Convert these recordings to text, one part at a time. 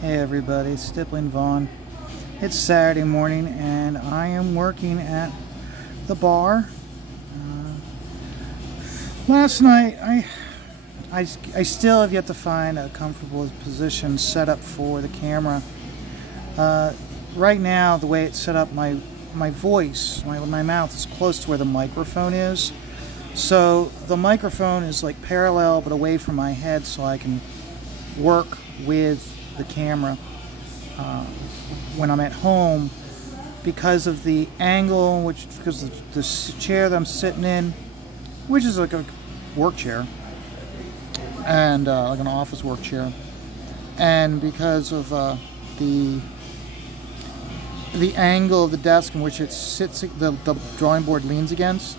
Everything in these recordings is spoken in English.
Hey everybody, Stippling Vaughn. It's Saturday morning and I am working at the bar. Last night I still have yet to find a comfortable position set up for the camera. Right now the way it's set up, my voice, my mouth is close to where the microphone is. So the microphone is like parallel but away from my head, so I can work with the camera when I'm at home, because of the angle, because the chair that I'm sitting in, which is like a work chair and like an office work chair, and because of the angle of the desk in which it sits, the drawing board leans against,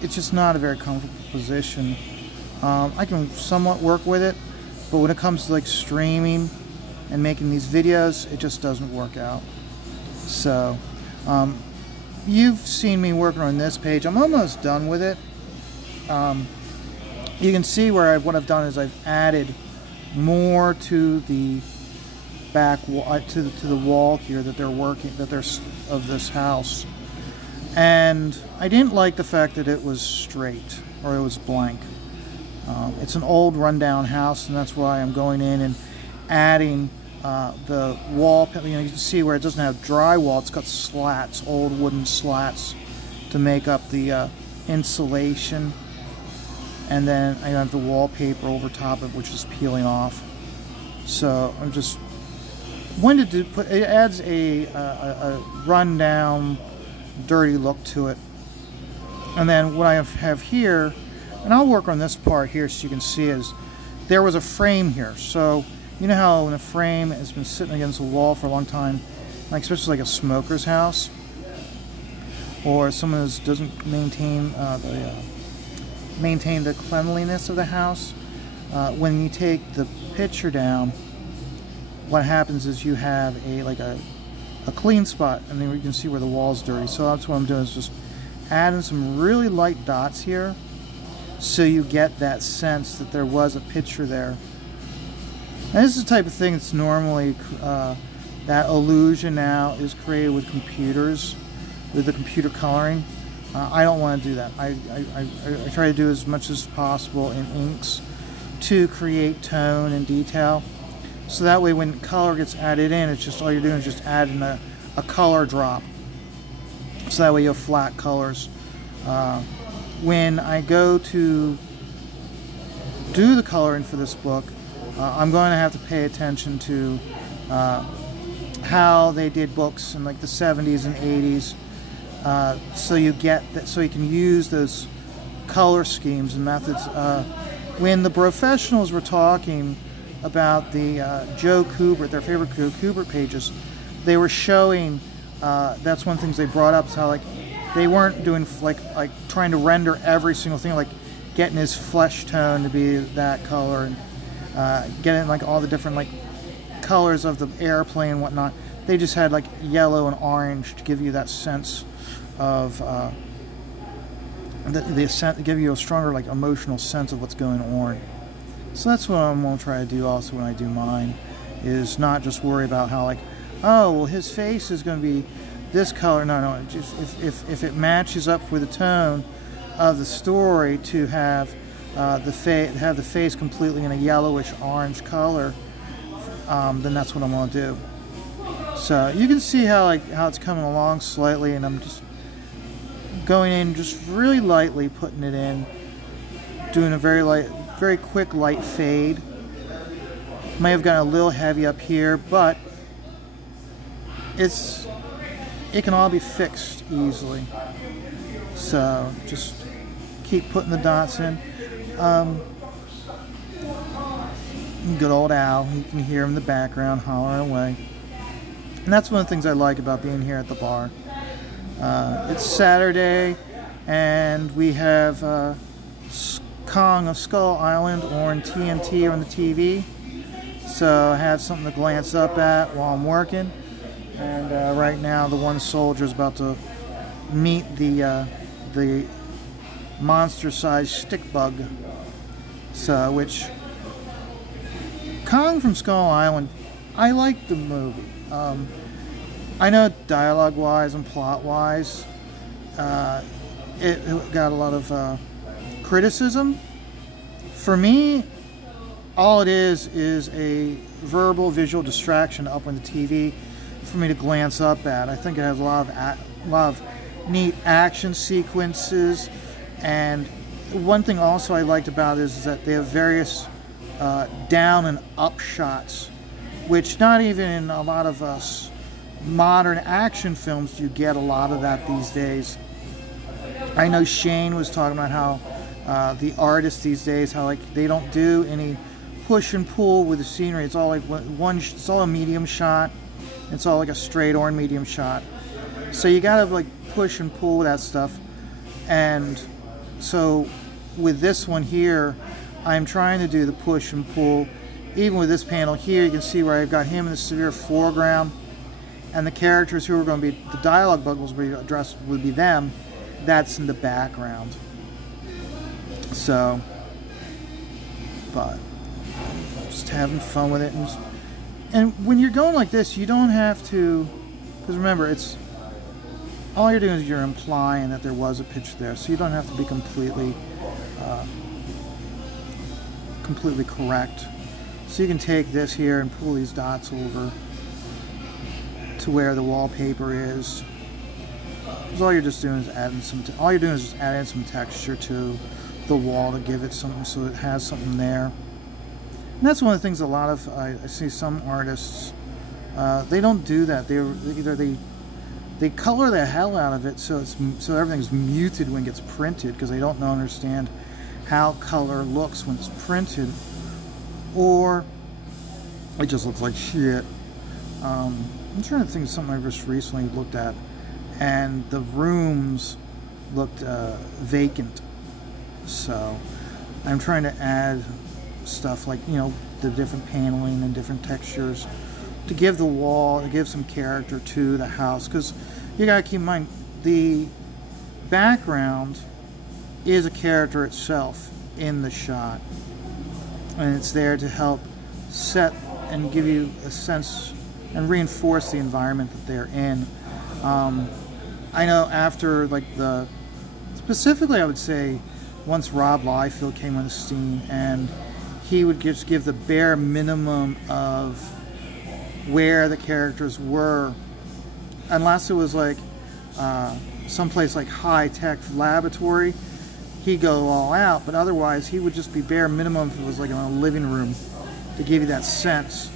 it's just not a very comfortable position. I can somewhat work with it, but when it comes to like streaming and making these videos, it just doesn't work out. So you've seen me working on this page. I'm almost done with it. You can see where what I've done is I've added more to the back wall, to the wall here that there's of this house. And I didn't like the fact that it was straight, or it was blank. It's an old rundown house, and that's why I'm going in and adding the wall. You know, you can see where it doesn't have drywall, it's got slats, old wooden slats, to make up the insulation. And then I have the wallpaper over top of it, which is peeling off. So I'm just wanted to put, it adds a rundown, dirty look to it. And then what I have here, and I'll work on this part here so you can see, is there was a frame here. So you know how when a frame has been sitting against a wall for a long time, like especially like a smoker's house, or someone who doesn't maintain the cleanliness of the house, when you take the picture down, what happens is you have a clean spot, and then you can see where the wall's dirty. So that's what I'm doing, is just adding some really light dots here, so you get that sense that there was a picture there. And this is the type of thing that's normally, that illusion now is created with computers, with the computer coloring. I don't want to do that. I try to do as much as possible in inks to create tone and detail. So that way when color gets added in, it's just all you're doing is just adding a color drop. So that way you have flat colors. When I go to do the coloring for this book, I'm going to have to pay attention to how they did books in like the 70s and 80s, so you get that, so you can use those color schemes and methods. When the professionals were talking about the Joe Kubert, their favorite Joe Kubert pages, they were showing, that's one of the things they brought up, is how like they weren't doing like trying to render every single thing, like getting his flesh tone to be that color, and getting like all the different like colors of the airplane and whatnot. They just had like yellow and orange to give you that sense of give you a stronger like emotional sense of what's going on. So that's what I'm going to try to do also when I do mine, is not just worry about how like, oh well, his face is going to be this color. No, just if it matches up with the tone of the story, to have the face completely in a yellowish orange color, then that's what I'm going to do. So you can see how it's coming along slightly, and I'm just going in just really lightly, putting it in, doing a very quick light fade. May have gotten a little heavy up here, but it can all be fixed easily. So just keep putting the dots in. Good old Al, you can hear him in the background hollering away. And that's one of the things I like about being here at the bar. It's Saturday, and we have Kong of Skull Island on TNT on the TV. So I have something to glance up at while I'm working. And right now the one soldier is about to meet the monster-sized stick bug. So, which Kong from Skull Island I like the movie. I know dialogue-wise and plot-wise, it got a lot of criticism. For me, all it is a verbal visual distraction up on the TV for me to glance up at. I think it has a lot of neat action sequences, and one thing also I liked about it is that they have various down and up shots, which not even in a lot of modern action films do you get a lot of that these days. I know Shane was talking about how the artists these days, how like they don't do any push and pull with the scenery. It's all like it's all a medium shot. It's all like a straight or medium shot. So you gotta like push and pull with that stuff. And so with this one here, I'm trying to do the push and pull. Even with this panel here, you can see where I've got him in the severe foreground, and the characters who are going to be, the dialogue bubbles would be them. That's in the background. So, but just having fun with it. And when you're going like this, you don't have to, because remember, it's all you're doing is you're implying that there was a picture there, so you don't have to be completely correct. So you can take this here and pull these dots over to where the wallpaper is. Because all you're just doing is adding just adding some texture to the wall to give it something, so it has something there. And that's one of the things a lot of I see some artists they don't do that. They color the hell out of it so everything's muted when it gets printed, because they don't understand how color looks when it's printed, or it just looks like shit. I'm trying to think of something I just recently looked at, and the rooms looked vacant. So I'm trying to add stuff like, you know, the different paneling and different textures to give the wall, to give some character to the house, because you gotta keep in mind the background is a character itself in the shot, and it's there to help set and give you a sense and reinforce the environment that they're in. I know after like specifically I would say once Rob Liefeld came on the scene, and he would just give the bare minimum of where the characters were, unless it was like someplace like high-tech laboratory, he'd go all out, but otherwise he would just be bare minimum if it was like in a living room, to give you that sense.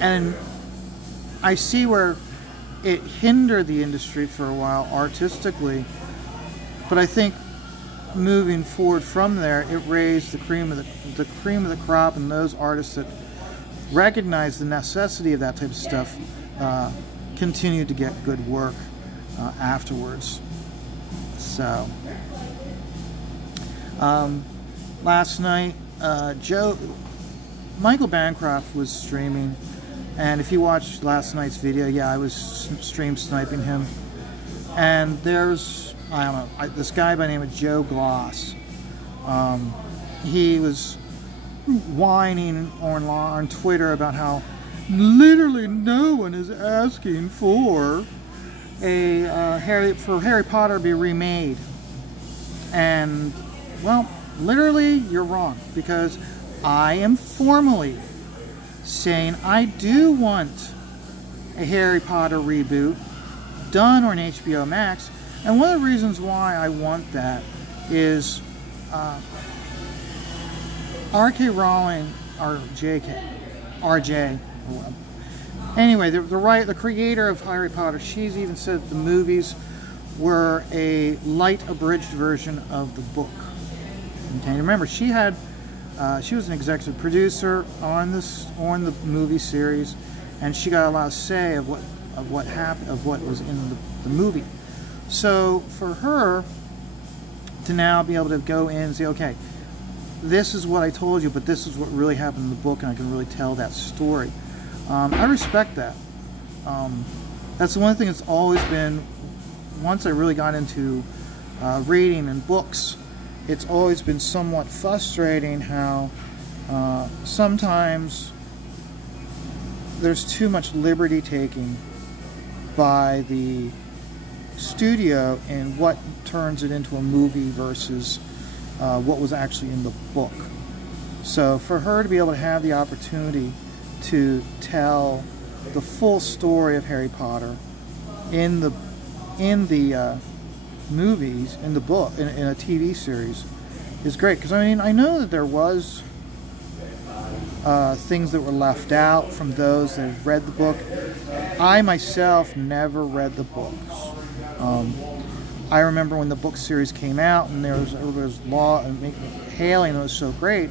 And I see where it hindered the industry for a while artistically, but I think moving forward from there, it raised the cream of the crop, and those artists that recognize the necessity of that type of stuff continue to get good work afterwards. So last night Michael Bancroft was streaming, and if you watched last night's video, yeah, I was stream sniping him, and there's, I don't know, this guy by the name of Joe Gloss. He was whining on Twitter about how literally no one is asking for Harry Potter to be remade. And, well, literally you're wrong, because I am formally saying I do want a Harry Potter reboot done on HBO Max. And one of the reasons why I want that is R.K. Rowling, or J.K., R.J. Anyway, the creator of Harry Potter, she's even said the movies were a light abridged version of the book. Okay, remember she was an executive producer on the movie series, and she got a lot of say of what happened, of what was in the movie. So for her to now be able to go in and say, okay, this is what I told you, but this is what really happened in the book, and I can really tell that story. I respect that. That's the one thing that's always been, once I really got into reading and books, it's always been somewhat frustrating how sometimes there's too much liberty taking by the studio in what turns it into a movie versus what was actually in the book. So for her to be able to have the opportunity to tell the full story of Harry Potter in the movies, in the book, in a TV series, is great. Because I mean, I know that there was things that were left out from those that have read the book. I myself never read the books. I remember when the book series came out and there was law and hailing, it was so great.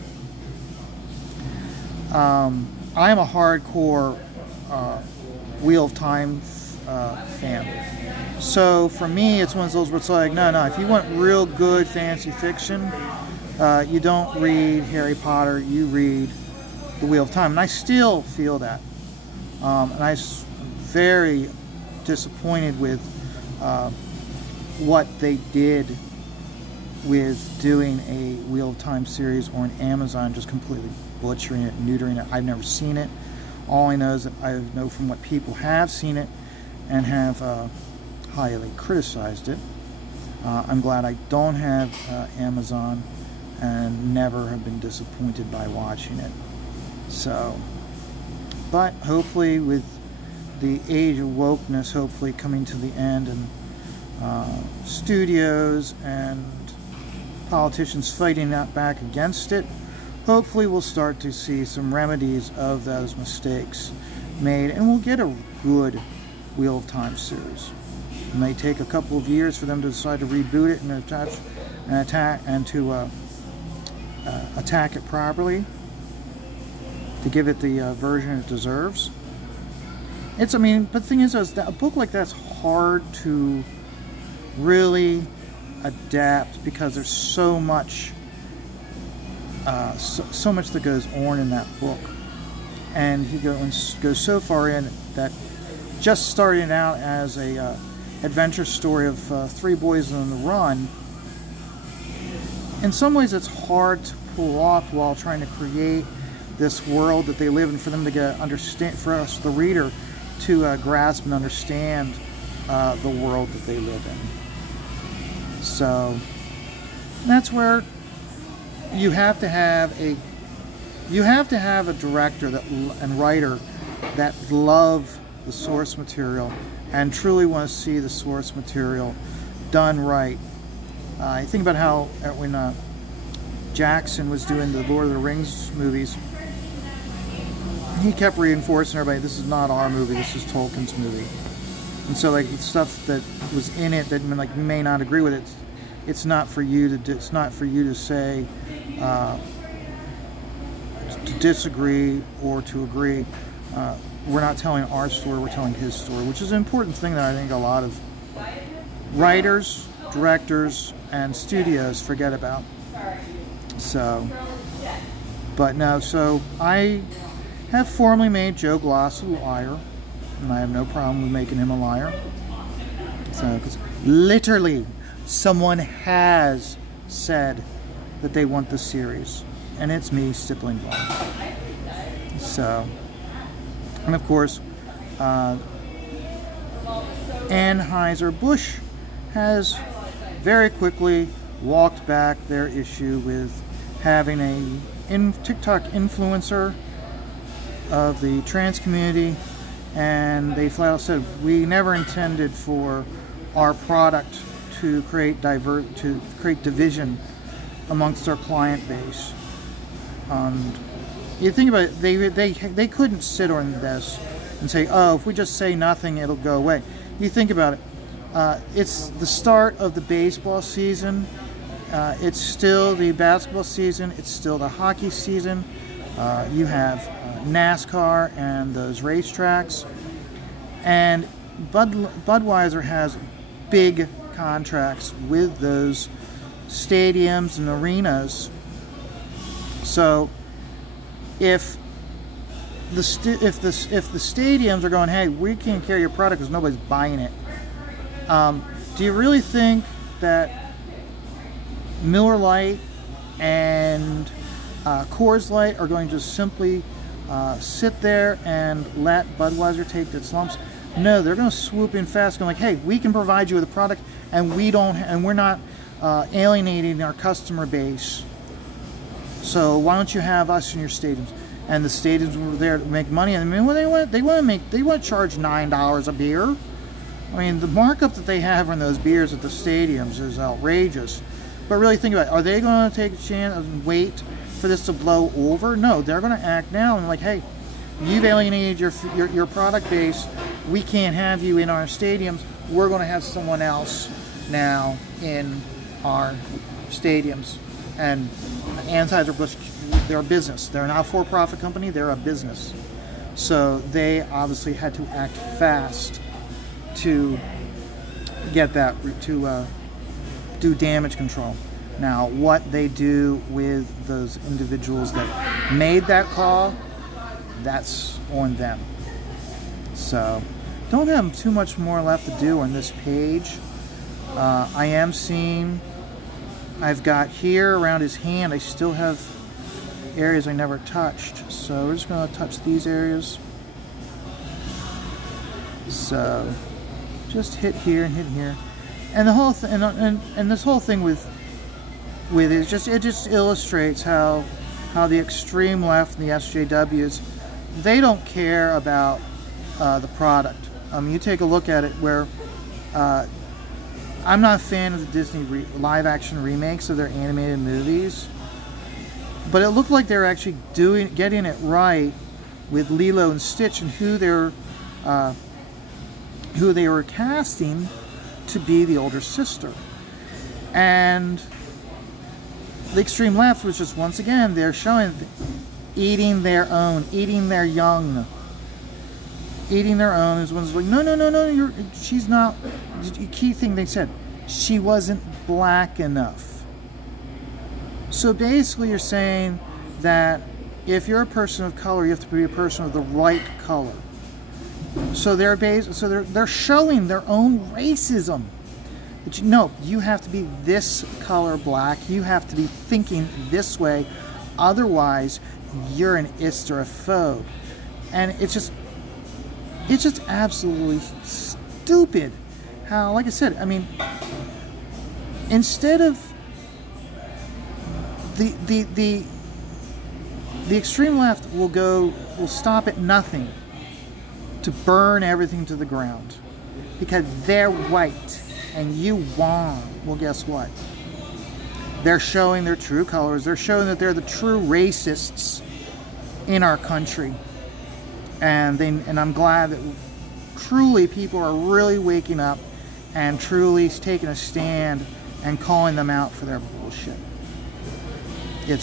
I am a hardcore Wheel of Time fan. So for me, it's one of those where it's like, no, if you want real good fantasy fiction, you don't read Harry Potter, you read The Wheel of Time. And I still feel that. And I'm very disappointed with what they did with doing a Wheel of Time series, or an Amazon just completely butchering it, neutering it. I've never seen it. All I know is that I know from what people have seen it and have highly criticized it. I'm glad I don't have Amazon and never have been disappointed by watching it. So, but hopefully with the age of wokeness hopefully coming to the end, and studios and politicians fighting that back against it, hopefully we'll start to see some remedies of those mistakes made, and we'll get a good Wheel of Time series. It may take a couple of years for them to decide to reboot it and attack it properly, to give it the version it deserves. But the thing is that a book like that's hard to really adapt, because there's so much so much that goes on in that book, and he goes so far in that, just starting out as a adventure story of three boys on the run, in some ways it's hard to pull off while trying to create this world that they live in, for them to for us, the reader, to grasp and understand the world that they live in. So that's where you have to have a director and writer that love the source material and truly want to see the source material done right. I think about how when Jackson was doing the Lord of the Rings movies, he kept reinforcing everybody, this is not our movie, this is Tolkien's movie. And so like stuff that was in it that like you may not agree with it, it's not for you to say to disagree or to agree. We're not telling our story, we're telling his story, which is an important thing that I think a lot of writers, directors, and studios forget about. So, but no, so I have formally made Joe Gloss a liar, and I have no problem with making him a liar. So, because literally, someone has said that they want the series, and it's me, Stippling Saturday. So, and of course, Anheuser-Busch has very quickly walked back their issue with having a TikTok influencer of the trans community, and they flat out said, we never intended for our product to create division amongst our client base. You think about it, they couldn't sit on this and say, oh, if we just say nothing, it'll go away. You think about it, it's the start of the baseball season, it's still the basketball season, it's still the hockey season, you have NASCAR and those racetracks, and Budweiser has big contracts with those stadiums and arenas. So if the stadiums are going, hey, we can't carry your product because nobody's buying it, do you really think that Miller Lite and Coors Light are going to just simply sit there and let Budweiser take its lumps. No, they're going to swoop in fast, going like, hey, we can provide you with a product, and we're not alienating our customer base. So why don't you have us in your stadiums? And the stadiums were there to make money. I mean, when they want to charge $9 a beer. I mean, the markup that they have on those beers at the stadiums is outrageous. But really think about it. Are they going to take a chance and wait for this to blow over? No, they're going to act now and like, hey, you've alienated your product base. We can't have you in our stadiums. We're going to have someone else now in our stadiums. And Anheuser-Busch, they're a business. They're not a for-profit company. They're a business. So they obviously had to act fast to get that, to do damage control. Now, what they do with those individuals that made that call, that's on them. So, don't have too much more left to do on this page. I am seeing, I've got here around his hand, I still have areas I never touched. So, we're just going to touch these areas. So, just hit here and hit here. And the whole thing, and this whole thing with it just illustrates how the extreme left and the SJWs, they don't care about the product. You take a look at it where I'm not a fan of the Disney live action remakes of their animated movies, but it looked like they were actually getting it right with Lilo and Stitch and who they were casting to be the older sister. And the extreme left was just, once again, they're showing eating their own, eating their young, eating their own. Is one's like, no, she's not. The key thing they said, she wasn't black enough. So basically, you're saying that if you're a person of color, you have to be a person of the right color. So they're showing their own racism. But you have to be this color black. You have to be thinking this way. Otherwise, you're an istrophobe. And it's just absolutely stupid. How, like I said, I mean, instead of the extreme left will stop at nothing to burn everything to the ground because they're white and you won. Well, guess what? They're showing their true colors. They're showing that they're the true racists in our country. And I'm glad that truly people are really waking up and truly taking a stand and calling them out for their bullshit. It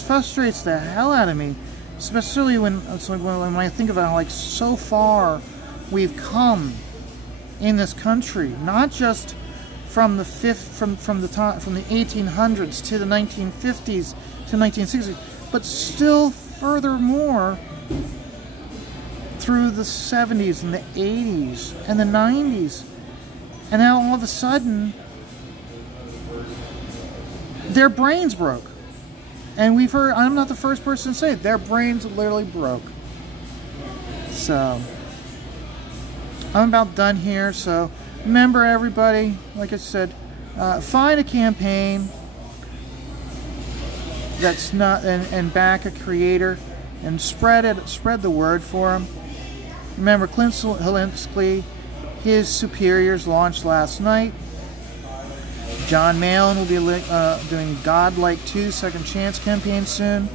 frustrates the hell out of me, especially when I think about how, like, so far we've come in this country, not just from the 1800s to the 1950s to 1960s, but still furthermore through the 70s and the 80s and the 90s, and now all of a sudden their brains broke. And we've heard, I'm not the first person to say it, their brains literally broke. So I'm about done here. So remember, everybody, like I said, find a campaign that's not, and back a creator and spread the word for him. Remember, Clint Helinski, his superiors launched last night. John Malin will be doing Godlike 2 Second Chance campaign soon.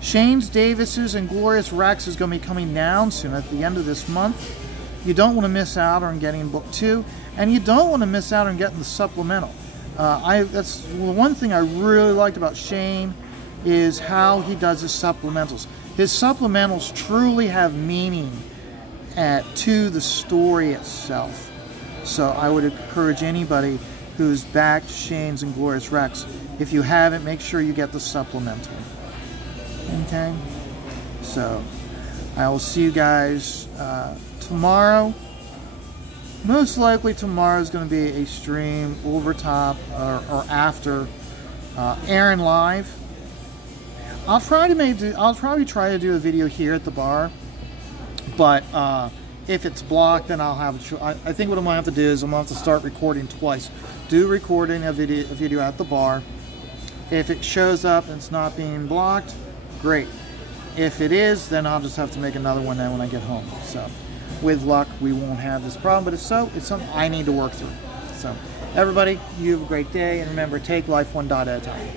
Shane Davis's and Glorious Rex is going to be coming down soon at the end of this month. You don't want to miss out on getting book 2, and you don't want to miss out on getting the supplemental. That's one thing I really liked about Shane, is how he does his supplementals. His supplementals truly have meaning to the story itself. So I would encourage anybody who's backed Shane's and Glorious Rex, if you haven't, make sure you get the supplemental. Okay? So I will see you guys tomorrow. Most likely tomorrow is going to be a stream over top or after Aaron Live. I'll probably try to do a video here at the bar, but if it's blocked, then I'll have. I think what I'm gonna have to do is I'm gonna have to start recording twice. Do recording a video at the bar. If it shows up and it's not being blocked, great. If it is, then I'll just have to make another one then when I get home. So, with luck, we won't have this problem. But if so, it's something I need to work through. So, everybody, you have a great day, and remember, take life one dot at a time.